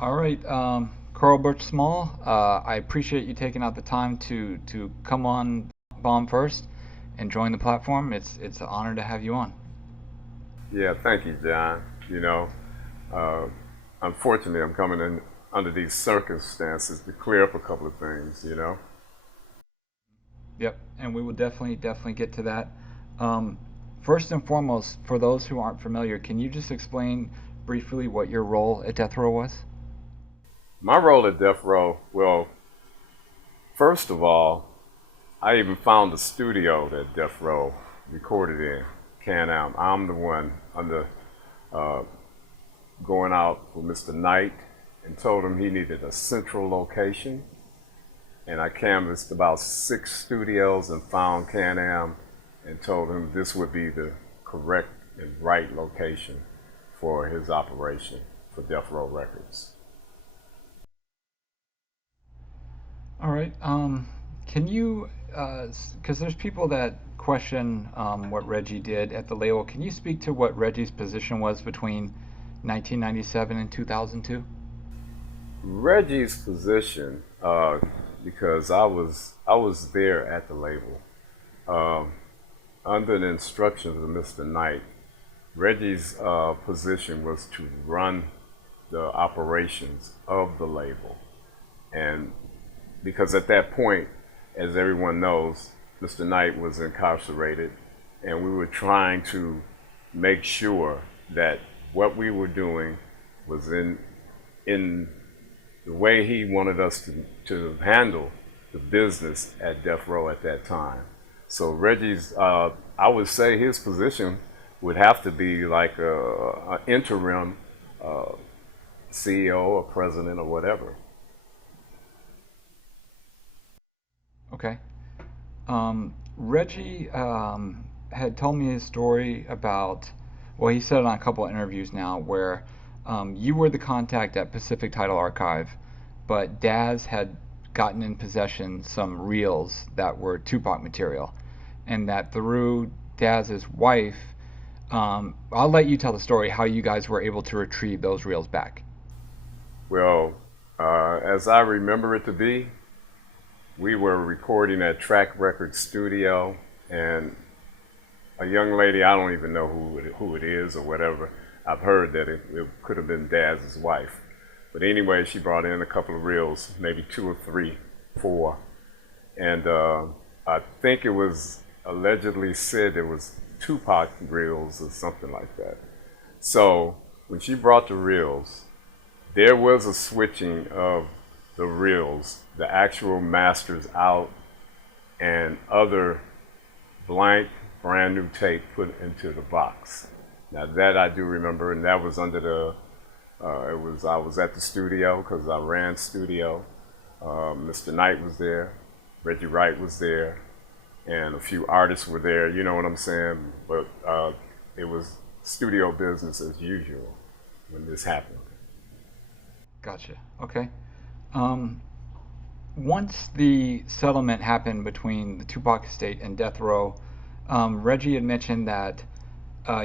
All right, Carl Butch Small. I appreciate you taking out the time to come on Bomb First and join the platform. It's an honor to have you on. Yeah, thank you, John. Uh, unfortunately, I'm coming in under these circumstances to clear up a couple of things. Yep, and we will definitely get to that. Um, First and foremost, for those who aren't familiar, can you just explain briefly what your role at Death Row was? My role at Death Row, well, first of all, I even found the studio that Death Row recorded in, Can-Am. I'm the one under uh, going out for Mr. Knight and told him he needed a central location. And I canvassed about 6 studios and found Can-Am and told him this would be the correct and right location for his operation for Death Row Records. All right. Can you, because there's people that question what Reggie did at the label. Can you speak to what Reggie's position was between 1997 and 2002? Reggie's position, because I was there at the label, um, under the instructions of Mr. Knight. Reggie's position was to run the operations of the label, and because at that point, as everyone knows, Mr. Knight was incarcerated, and we were trying to make sure that what we were doing was in the way he wanted us to handle the business at Death Row at that time. So Reggie's, I would say his position would have to be like a interim uh, CEO or president or whatever. Okay. Reggie had told me his story about, well, he said it on a couple of interviews now, where you were the contact at Pacific Title Archive, but Daz had gotten in possession some reels that were Tupac material, and that through Daz's wife, I'll let you tell the story how you guys were able to retrieve those reels back. Well, as I remember it to be, we were recording at Track Record Studio, and a young lady, I don't even know who it is or whatever. I've heard that it could have been Daz's wife. But anyway, she brought in a couple of reels, maybe 2 or 3, 4. And I think it was allegedly said it was Tupac reels or something like that. So when she brought the reels, there was a switching of the reels, the actual masters out, and other blank, brand new tape put into the box. Now that I do remember, and that was under the, I was at the studio because I ran studio. Mr. Knight was there, Reggie Wright was there, and a few artists were there. You know what I'm saying? But it was studio business as usual when this happened. Gotcha. Okay. Um, Once the settlement happened between the Tupac estate and Death Row, Reggie had mentioned that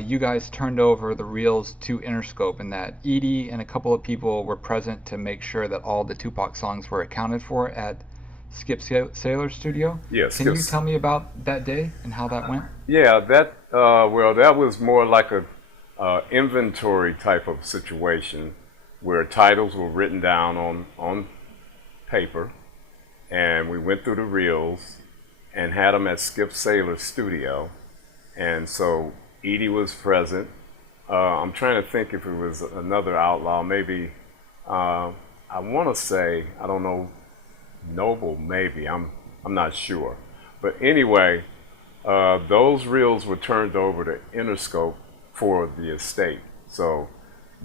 you guys turned over the reels to Interscope and that Edie and a couple of people were present to make sure that all the Tupac songs were accounted for at Skip Saylor's studio. Yeah, Can you Skips. tell me about that day and how that went? Yeah, that was more like a inventory type of situation where titles were written down on paper, and we went through the reels and had them at Skip Saylor's studio. And so Edie was present. I'm trying to think if it was another outlaw, maybe. I want to say, I don't know, Noble, maybe. I'm not sure. But anyway, those reels were turned over to Interscope for the estate. So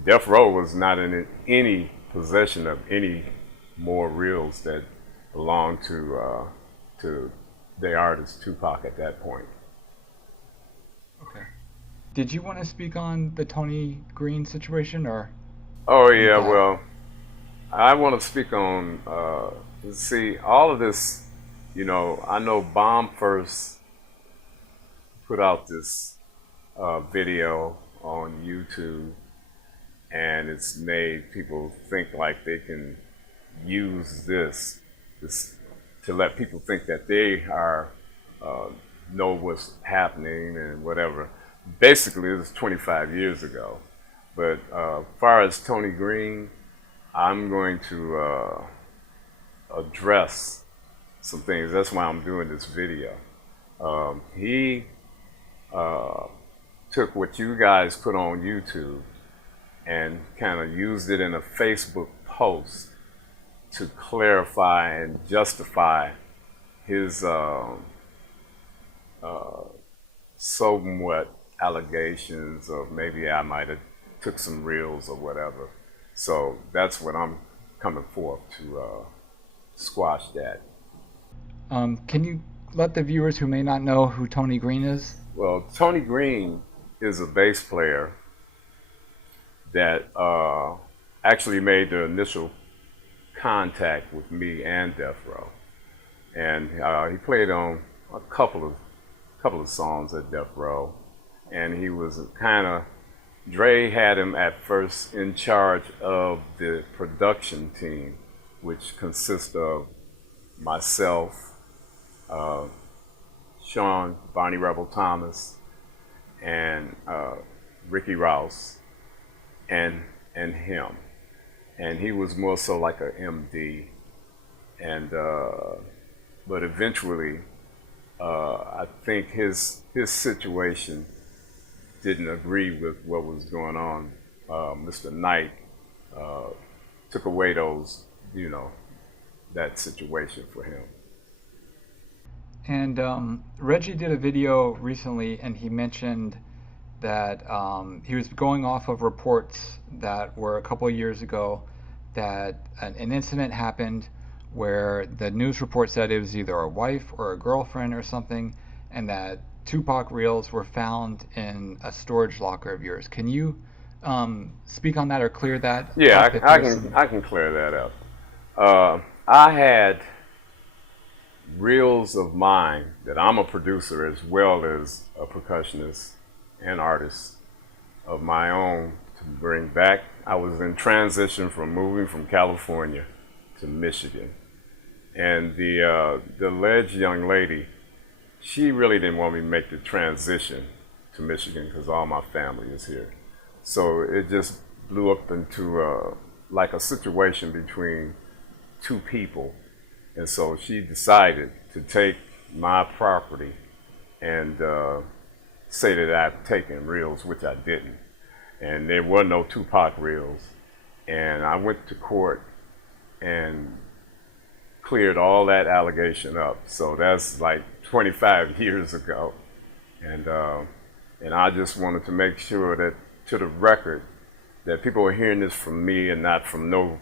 Death Row was not in any possession of any more reels that belonged to the artist Tupac at that point. Okay. Did you want to speak on the Tony Green situation or Oh you yeah, got it? well, I want to speak on see all of this. I know Bomb first put out this video on YouTube, and it's made people think like they can use this to let people think that they are uh, know what's happening and whatever. Basically, it was 25 years ago. But as far as Tony Green, I'm going to address some things. That's why I'm doing this video. He uh, took what you guys put on YouTube and kind of used it in a Facebook post to clarify and justify his somewhat allegations of maybe I might have took some reels or whatever. So that's what I'm coming forth to squash that. Can you let the viewers who may not know who Tony Green is? Well, Tony Green is a bass player that actually made the initial contact with me and Death Row, and he played on a couple of songs at Death Row, and he was kind of Dre had him at first in charge of the production team, which consists of myself, uh, Sean Bonnie Rebel Thomas, and Ricky Rouse, and him. And he was more so like a MD, and but eventually, I think his situation didn't agree with what was going on. Mr. Knight took away those, that situation for him. And Reggie did a video recently, and he mentioned that he was going off of reports that were a couple of years ago that an incident happened where the news report said it was either a wife or a girlfriend or something, and that Tupac reels were found in a storage locker of yours. Can you speak on that or clear that Yeah, up? I can clear that up. I had reels of mine that I'm a producer as well as a percussionist and artist of my own to bring back. I was in transition from moving from California to Michigan, and the alleged young lady, she really didn't want me to make the transition to Michigan because all my family is here. So it just blew up into like a situation between two people. And so she decided to take my property and say that I've taken reels, which I didn't. And there were no Tupac reels. And I went to court and cleared all that allegation up. So that's like 25 years ago. And I just wanted to make sure that, to the record, that people are hearing this from me and not from no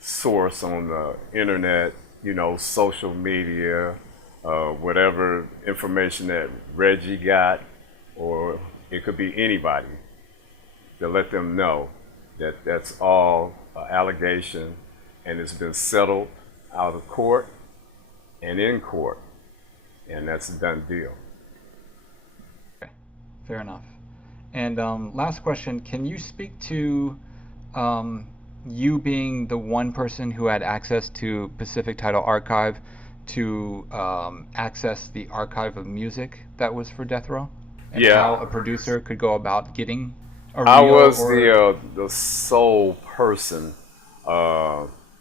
source on the internet, social media, whatever information that Reggie got, or it could be anybody, to let them know that that's all allegation, and it's been settled out of court and in court, and that's a done deal. Okay, fair enough. And last question, can you speak to you being the one person who had access to Pacific Title Archive to access the archive of music that was for Death Row? And how a Yeah, producer could go about getting a I reel was or... the sole person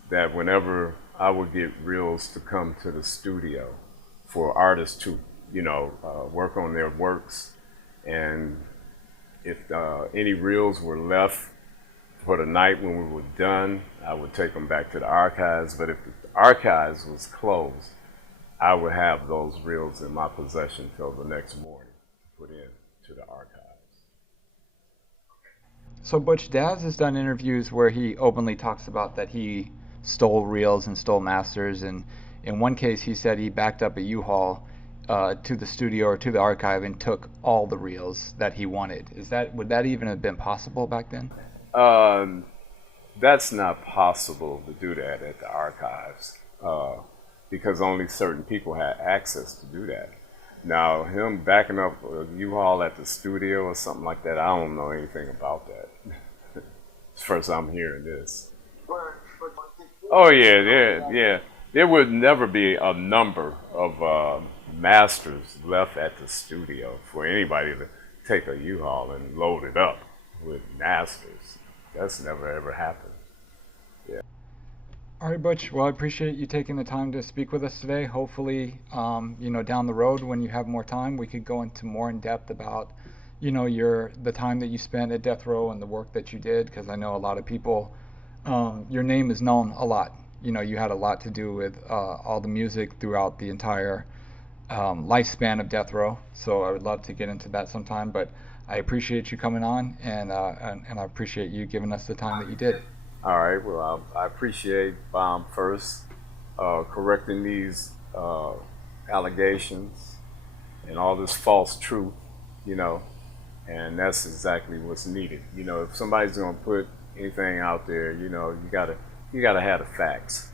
that whenever I would get reels to come to the studio for artists to, work on their works, and if any reels were left for the night when we were done, I would take them back to the archives. But if the archives was closed, I would have those reels in my possession till the next morning to put in to the archives. So Butch, Daz has done interviews where he openly talks about that he stole reels and stole masters, and in one case he said he backed up a U-Haul to the studio or to the archive and took all the reels that he wanted. Would that even have been possible back then? Um, that's not possible to do that at the archives because only certain people had access to do that. Now, him backing up a U-Haul at the studio or something like that, I don't know anything about that. It's the first I'm hearing this. Oh yeah, yeah, yeah. There would never be a number of masters left at the studio for anybody to take a U-Haul and load it up with masters. That's never ever happened. Yeah. All right, Butch. Well, I appreciate you taking the time to speak with us today. Hopefully, down the road when you have more time, we could go into more in depth about, your the time that you spent at Death Row and the work that you did, because I know a lot of people, your name is known a lot. You had a lot to do with all the music throughout the entire lifespan of Death Row. So I would love to get into that sometime, but I appreciate you coming on, and I appreciate you giving us the time that you did. All right. Well, I appreciate first correcting these allegations and all this false truth. You know, and that's exactly what's needed. If somebody's gonna put anything out there, you gotta have the facts.